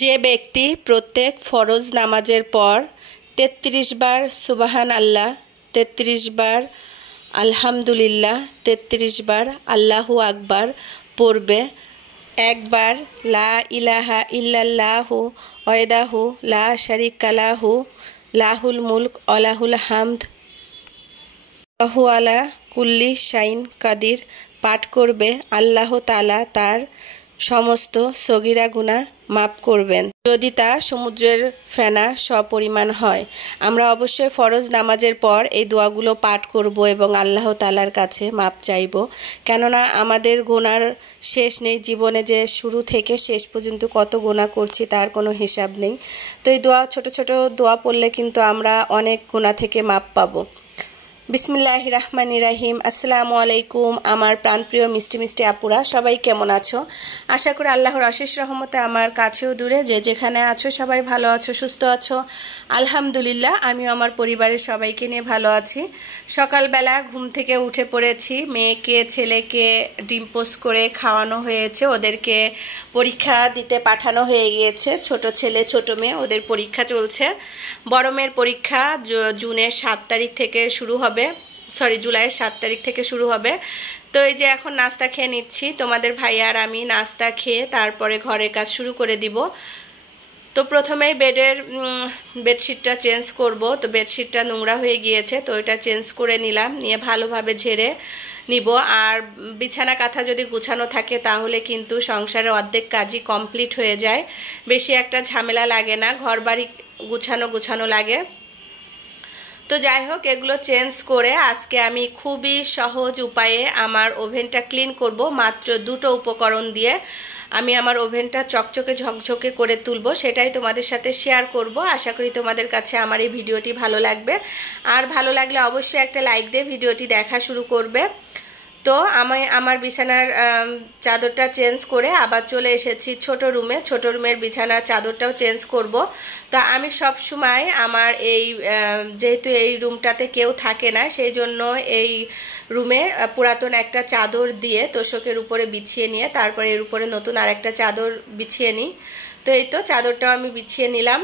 যে ব্যক্তি প্রত্যেক ফরজ নামাজের পর ৩৩ বার সুবহান আল্লাহ, ৩৩ বার আলহামদুলিল্লাহ, ৩৩ বার আল্লাহু আকবার পড়বে, একবার লা ইলাহা ইল্লাল্লাহু ওয়াহদাহু লা শারীকা লাহু লাহুল মুলক ওয়া লাহুল হামদ ওয়া হুয়া আলা কুল্লি শাইইন কাদির পাঠ করবে, আল্লাহ তাআলা তার সমস্ত সগীরা গুনাহ মাফ করবেন, যদি তা সমুদ্রের ফেনা সপরিমাণ হয়। আমরা অবশ্যই ফরজ নামাজের পর এই দোয়াগুলো পাঠ করব এবং আল্লাহ তাআলার কাছে মাপ চাইব, কেননা আমাদের গুনার শেষ নেই। জীবনে যে শুরু থেকে শেষ পর্যন্ত কত গুনাহ করছি তার কোনো হিসাব নেই। তো এই দোয়া, ছোট ছোট দোয়া পড়লে কিন্তু আমরা অনেক গুনাহ থেকে মাপ পাবো। বিসমিল্লাহির রহমানির রহিম। আসসালামু আলাইকুম আমার প্রাণপ্রিয় মিষ্টি মিষ্টি আপুরা, সবাই কেমন আছো? আশা করি আল্লাহর অশেষ রহমতে আমার কাছেও দূরে যে যেখানে আছো সবাই ভালো আছো, সুস্থ আছো। আলহামদুলিল্লাহ, আমিও আমার পরিবারের সবাইকে নিয়ে ভালো আছি। সকালবেলা ঘুম থেকে উঠে পড়েছি, মেয়েকে ছেলেকে ডিম পোস্ট করে খাওয়ানো হয়েছে, ওদেরকে পরীক্ষা দিতে পাঠানো হয়ে গিয়েছে। ছোট ছেলে ছোট মেয়ে, ওদের পরীক্ষা চলছে। বড় মেয়ের পরীক্ষা জুনের 7 তারিখ থেকে শুরু হবে, জুলাইয়ের 7 তারিখ থেকে শুরু হবে। তো এই যে এখন নাস্তা খেয়ে নিচ্ছি, তোমাদের ভাই আর আমি নাস্তা খেয়ে তারপরে ঘরের কাজ শুরু করে দিব। তো প্রথমেই বেডশিটটা চেঞ্জ করব। তো বেডশিটটা নোংরা হয়ে গিয়েছে, তো এটা চেঞ্জ করে নিলাম, নিয়ে ভালোভাবে ঝেড়ে নিব। আর বিছানা কাঁথা যদি গুছানো থাকে তাহলে কিন্তু সংসারের অর্ধেক কাজই কমপ্লিট হয়ে যায়, বেশি একটা ঝামেলা লাগে না, ঘর বাড়ি গুছানো লাগে। তো যাই হোক, এগুলো চেঞ্জ করে আজকে আমি খুবই সহজ উপায়ে আমার ওভেনটা ক্লিন করব। মাত্র 2টো উপকরণ দিয়ে আমি আমার ওভেনটা চকচকে ঝকঝকে করে তুলব, সেটাই তোমাদের সাথে শেয়ার করব। আশা করি তোমাদের কাছে আমার এই ভিডিওটি ভালো লাগবে, আর ভালো লাগলে অবশ্যই একটা লাইক দিয়ে ভিডিওটি দেখা শুরু করবে। তো আমি আমার বিছানার চাদরটা চেঞ্জ করে আবার চলে এসেছি ছোট রুমের বিছানার চাদরটাও চেঞ্জ করব। তো আমি সব সময় আমার যেহেতু এই রুমটাতে কেউ থাকে না, সেই জন্য এই রুমে পুরাতন একটা চাদর দিয়ে তোশকের উপরে বিছিয়ে নিয়ে তারপরে এর উপরে নতুন আরেকটা চাদর বিছিয়ে নিই। তো এই তো চাদরটাও আমি বিছিয়ে নিলাম।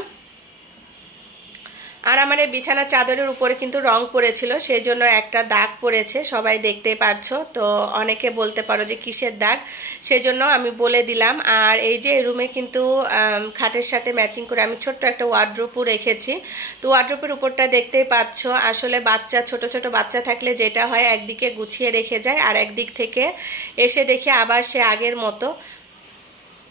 আর আমার এই বিছানার চাদরের উপরে কিন্তু রং পড়েছিল, সেই জন্য একটা দাগ পড়েছে, সবাই দেখতেই পারছো। তো অনেকে বলতে পারো যে কিসের দাগ, সেই জন্য আমি বলে দিলাম। আর এই যে রুমে কিন্তু খাটের সাথে ম্যাচিং করে আমি ছোট্ট একটা ওয়ার্ড্রোবও রেখেছি। তো ওয়ার্ড্রোবের উপরটা দেখতেই পাচ্ছ। আসলে ছোট ছোট বাচ্চা থাকলে যেটা হয়, একদিকে গুছিয়ে রেখে যায় আর একদিক থেকে এসে দেখি আবার সে আগের মতো।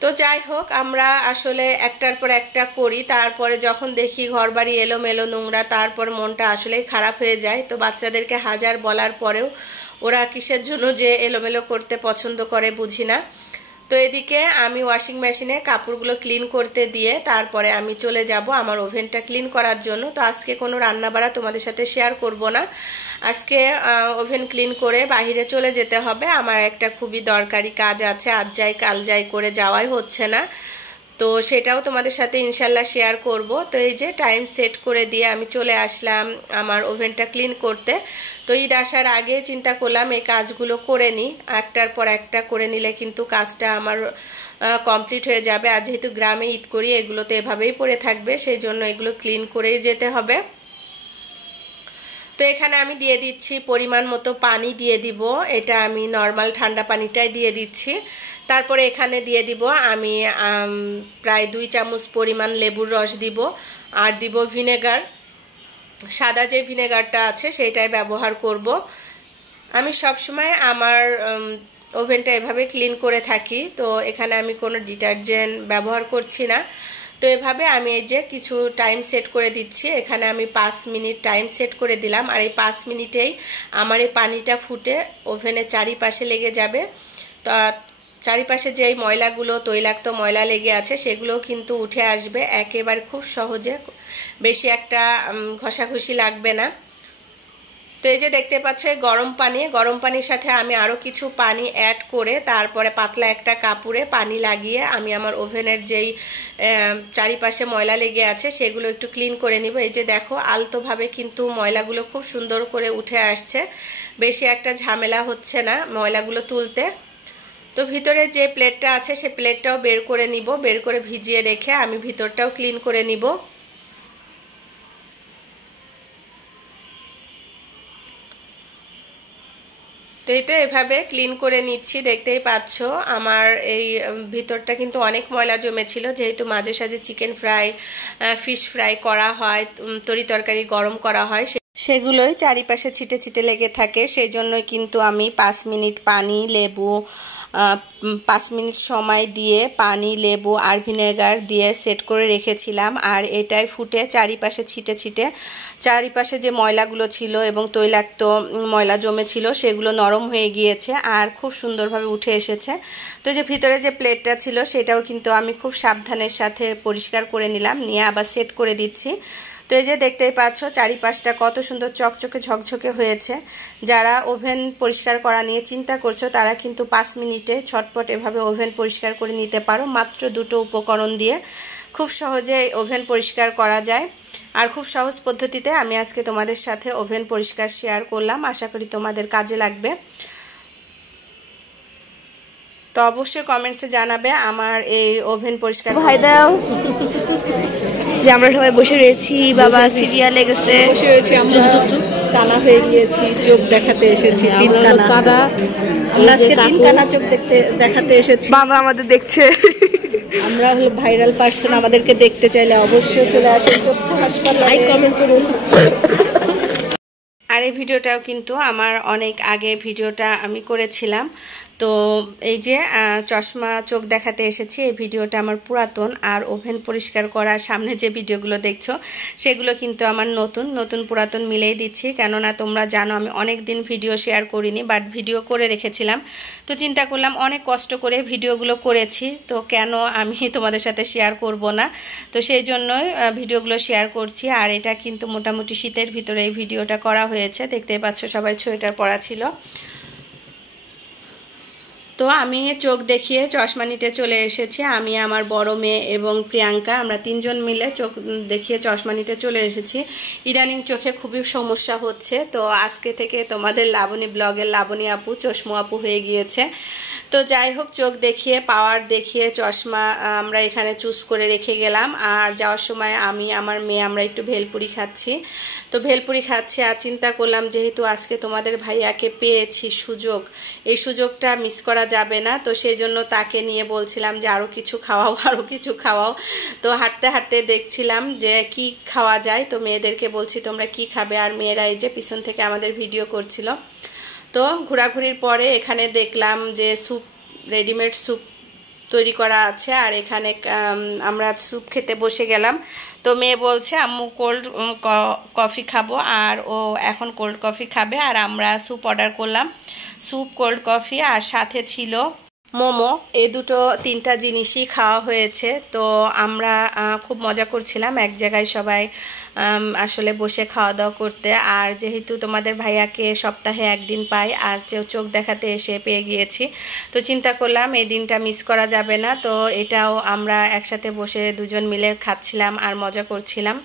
তো যাই হোক, আমরা আসলে একটার পর একটা করি, তারপরে যখন দেখি ঘরবাড়ি এলোমেলো নোংরা, তারপর মনটা আসলেই খারাপ হয়ে যায়। তো বাচ্চাদেরকে হাজার বলার পরেও ওরা কিসের জন্য যে এলোমেলো করতে পছন্দ করে বুঝি না। তো এদিকে আমি ওয়াশিং মেশিনে কাপড়গুলো ক্লিন করতে দিয়ে তারপরে আমি চলে যাব আমার ওভেনটা ক্লিন করার জন্য। তো আজকে কোনো রান্নাবাড়া তোমাদের সাথে শেয়ার করব না, আজকে ওভেন ক্লিন করে বাইরে চলে যেতে হবে। আমার একটা খুবই দরকারি কাজ আছে, আজ যাই কাল যাই করে যাওয়াই হচ্ছে না, তো সেটাও তোমাদের সাথে ইনশাল্লাহ শেয়ার করব। তো এই যে টাইম সেট করে দিয়ে আমি চলে আসলাম আমার ওভেনটা ক্লিন করতে। তো ঈদ আসার আগে চিন্তা করলাম এই কাজগুলো করে নিই, একটার পর একটা করে নিলে কিন্তু কাজটা আমার কমপ্লিট হয়ে যাবে। আর যেহেতু গ্রামে ঈদ করি, এগুলো তো এভাবেই পড়ে থাকবে, সেই জন্য এগুলো ক্লিন করেই যেতে হবে। তো এখানে আমি দিয়ে দিচ্ছি পরিমাণ মতো পানি দিয়ে দিব, এটা আমি নর্মাল ঠান্ডা পানিটাই দিয়ে দিচ্ছি। তারপরে এখানে দিয়ে দিব আমি প্রায় 2 চামচ পরিমাণ লেবুর রস দিব, আর দিব ভিনেগার। সাদা যে ভিনেগারটা আছে সেটাই ব্যবহার করব। আমি সব সময় আমার ওভেনটা এভাবে ক্লিন করে থাকি, তো এখানে আমি কোনো ডিটারজেন্ট ব্যবহার করছি না। তো এভাবে আমি এই যে কিছু টাইম সেট করে দিচ্ছি, এখানে আমি 5 মিনিট টাইম সেট করে দিলাম। আর এই 5 মিনিটেই আমার এই পানিটা ফুটে ওভেনের চারিপাশে লেগে যাবে। তো চারিপাশে যেই ময়লাগুলো, তৈলাক্ত ময়লা লেগে আছে, সেগুলো কিন্তু উঠে আসবে একেবারে খুব সহজে, বেশি একটা ঘষাঘষি লাগবে না। তো এই যে দেখতে পাচ্ছ গরম পানির সাথে আমি আরও কিছু পানি অ্যাড করে তারপরে পাতলা একটা কাপড়ে পানি লাগিয়ে আমি আমার ওভেনের যেই চারিপাশে ময়লা লেগে আছে সেগুলো একটু ক্লিন করে নিব। এই যে দেখো, আলতোভাবে কিন্তু ময়লাগুলো খুব সুন্দর করে উঠে আসছে, বেশি একটা ঝামেলা হচ্ছে না ময়লাগুলো তুলতে। তো ভিতরে যে প্লেটটা আছে সে প্লেটটাও বের করে নিব, বের করে ভিজিয়ে রেখে আমি ভিতরটাও ক্লিন করে নিব। তো এই তো এভাবে ক্লিন করে নিচ্ছি, দেখতেই পাচ্ছ আমার এই ভিতরটা কিন্তু অনেক ময়লা জমেছিল, যেহেতু মাঝে সাঝে চিকেন ফ্রাই ফিশ ফ্রাই করা হয়, তরি তরকারি গরম করা হয়, সেগুলোই চারিপাশে ছিটে ছিটে লেগে থাকে। সেই জন্যই কিন্তু আমি 5 মিনিট পানি লেবু 5 মিনিট সময় দিয়ে পানি লেবু আর ভিনেগার দিয়ে সেট করে রেখেছিলাম। আর এটাই ফুটে চারিপাশে ছিটে ছিটে চারিপাশে যে ময়লাগুলো ছিল এবং তৈলাক্ত ময়লা জমেছিল সেগুলো নরম হয়ে গিয়েছে আর খুব সুন্দরভাবে উঠে এসেছে। তো যে ভিতরে যে প্লেটটা ছিল সেটাও কিন্তু আমি খুব সাবধানের সাথে পরিষ্কার করে নিলাম, নিয়ে আবার সেট করে দিচ্ছি। তো এই যে দেখতেই পাচ্ছ চারিপাশটা কত সুন্দর চকচকে ঝকঝকে হয়েছে। যারা ওভেন পরিষ্কার করা নিয়ে চিন্তা করছো তারা কিন্তু 5 মিনিটে ঝটপট এভাবে ওভেন পরিষ্কার করে নিতে পারো, মাত্র 2টো উপকরণ দিয়ে খুব সহজে ওভেন পরিষ্কার করা যায়। আর খুব সহজ পদ্ধতিতে আমি আজকে তোমাদের সাথে ওভেন পরিষ্কার শেয়ার করলাম, আশা করি তোমাদের কাজে লাগবে। তো অবশ্যই কমেন্টসে জানাবে আমার এই ওভেন পরিষ্কার। ভাই দাও যে আমরা সবাই বসে রয়েছি, বাবা সিরিয়ালে গেছে, বসে রয়েছি, আমরা কানা হয়ে গিয়েছি, চোখ দেখাতে এসেছি, তিন কানা। আমরা আজকে 3 কানা চোখ দেখাতে এসেছি। বাবা আমাদের দেখছে। আমরা হলো ভাইরাল পার্সন, আমাদেরকে দেখতে চাইলে অবশ্যই চলে আসেন চক্ষু হাসপাতালে, লাইক কমেন্ট করুন। আর এই ভিডিওটাও কিন্তু আমার অনেক আগে ভিডিওটা আমি করেছিলাম। তো এই যে চশমা চোখ দেখাতে এসেছি, এই ভিডিওটা আমার পুরাতন। আর ওভেন পরিষ্কার করার সামনে যে ভিডিওগুলো দেখছো সেগুলো কিন্তু আমার নতুন পুরাতন মিলেই দিচ্ছি, কেননা তোমরা জানো আমি অনেক দিন ভিডিও শেয়ার করিনি, বাট ভিডিও করে রেখেছিলাম। তো চিন্তা করলাম অনেক কষ্ট করে ভিডিওগুলো করেছি, তো কেন আমি তোমাদের সাথে শেয়ার করব না। তো সেই জন্যই ভিডিওগুলো শেয়ার করছি। আর এটা কিন্তু মোটামুটি শীতের ভিতরে এই ভিডিওটা করা হয়েছে, দেখতেই পাচ্ছ সবাই সোয়েটার পরা ছিল। তো আমি চোখ দেখিয়ে চশমা নিতে চলে এসেছি, আমি আমার বড় মেয়ে এবং প্রিয়াঙ্কা, আমরা 3 জন মিলে চোখ দেখিয়ে চশমা নিতে চলে এসেছি। ইদানিং চোখে খুবই সমস্যা হচ্ছে, তো আজকে থেকে তোমাদের লাবণী ব্লগের লাবণী আপু চশমু আপু হয়ে গিয়েছে। তো যাই হোক, চোখ দেখিয়ে পাওয়ার দেখিয়ে চশমা আমরা এখানে চুজ করে রেখে গেলাম। আর যাওয়ার সময় আমি আমার মেয়ে আমরা একটু ভেলপুরি খাচ্ছি। তো ভেলপুরি খাচ্ছি আর চিন্তা করলাম যেহেতু আজকে তোমাদের ভাইয়াকে পেয়েছি সুযোগ, এই সুযোগটা মিস করা যাবে না। তো সেই জন্য তাকে নিয়ে বলছিলাম যে আরও কিছু খাওয়াও, আরও কিছু খাওয়াও। তো হাঁটতে হাঁটতে দেখছিলাম যে কি খাওয়া যায়। তো মেয়েদেরকে বলছি তোমরা কি খাবে, আর মেয়েরা এই যে পিছন থেকে আমাদের ভিডিও করছিল। তো ঘোরাঘুরির পরে এখানে দেখলাম যে স্যুপ, রেডিমেড স্যুপ তৈরি করা আছে, আর এখানে আমরা স্যুপ খেতে বসে গেলাম। তো মেয়ে বলছে আম্মু কোল্ড কফি খাবো, আর ও এখন কোল্ড কফি খাবে। আর আমরা স্যুপ অর্ডার করলাম, স্যুপ কোল্ড কফি, আর সাথে ছিল মোমো। এই 3টা জিনিসই খাওয়া হয়েছে। তো আমরা খুব মজা করছিলাম এক জায়গায় সবাই আসলে বসে খাওয়া দাওয়া করতে। আর যেহেতু তোমাদের ভাইয়াকে সপ্তাহে 1 দিন পাই, আর চোখ দেখাতে এসে পেয়ে গিয়েছি, তো চিন্তা করলাম এই দিনটা মিস করা যাবে না। তো এটাও আমরা একসাথে বসে 2 জন মিলে খাচ্ছিলাম আর মজা করছিলাম।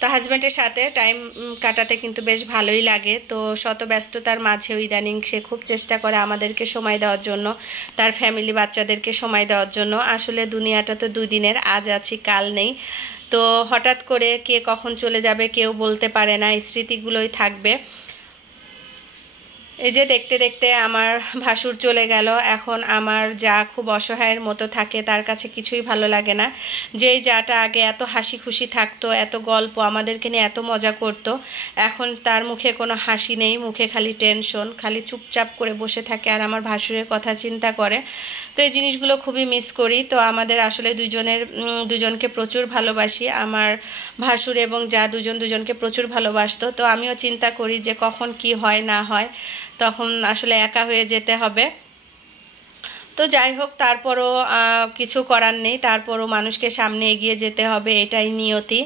তো হাজব্যান্ডের সাথে টাইম কাটাতে কিন্তু বেশ ভালোই লাগে। তো শত ব্যস্ততার মাঝেও ইদানিং সে খুব চেষ্টা করে আমাদেরকে সময় দেওয়ার জন্য, তার ফ্যামিলি বাচ্চাদেরকে সময় দেওয়ার জন্য। আসলে দুনিয়াটা তো 2 দিনের, আজ আছি কাল নেই। তো হঠাৎ করে কে কখন চলে যাবে কেউ বলতে পারে না, স্মৃতিগুলোই থাকবে। এই যে দেখতে দেখতে আমার ভাসুর চলে গেল। এখন আমার যা খুব অসহায়ের মতো থাকে, তার কাছে কিছুই ভালো লাগে না। যেই যাটা আগে এত হাসি খুশি থাকতো, এত গল্প আমাদেরকে নিয়ে এত মজা করতো, এখন তার মুখে কোনো হাসি নেই, মুখে খালি টেনশন, খালি চুপচাপ করে বসে থাকে আর আমার ভাসুরের কথা চিন্তা করে। তো এই জিনিসগুলো খুবই মিস করি। তো আমাদের আসলে দুজনকে প্রচুর ভালোবাসি, আমার ভাসুর এবং যা দুজনকে প্রচুর ভালোবাসতো। তো আমিও চিন্তা করি যে কখন কি হয় না হয়, তখন আসলে একা হয়ে যেতে হবে। তো যাই হোক, তারপরও কিছু করার নেই, তারপরও মানুষকে সামনে এগিয়ে যেতে হবে, এটাই নিয়তি।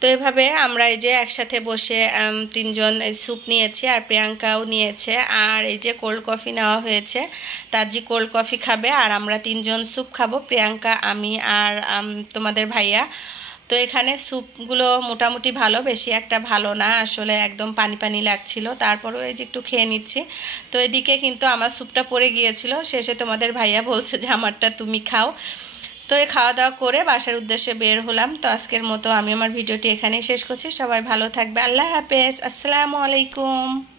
তো এভাবে আমরা এই যে একসাথে বসে 3 জন স্যুপ নিয়েছি, আর প্রিয়াঙ্কাও নিয়েছে। আর এই যে কোল্ড কফি নেওয়া হয়েছে, তাজি কোল্ড কফি খাবে, আর আমরা 3 জন স্যুপ খাবো, প্রিয়াঙ্কা, আমি আর তোমাদের ভাইয়া। তো এখানে স্যুপগুলো মোটামুটি ভালো, বেশি একটা ভালো না আসলে, একদম পানি পানি লাগছিল, তারপরেও এই যে একটু খেয়ে নিচ্ছি। তো এদিকে কিন্তু আমার স্যুপটা পড়ে গিয়েছিল, শেষে তোমাদের ভাইয়া বলছে যে আমারটা তুমি খাও। তো এই খাওয়া দাওয়া করে বাসার উদ্দেশ্যে বের হলাম। তো আজকের মতো আমি আমার ভিডিওটি এখানেই শেষ করছি। সবাই ভালো থাকবে, আল্লাহ হাফেজ, আসসালামু আলাইকুম।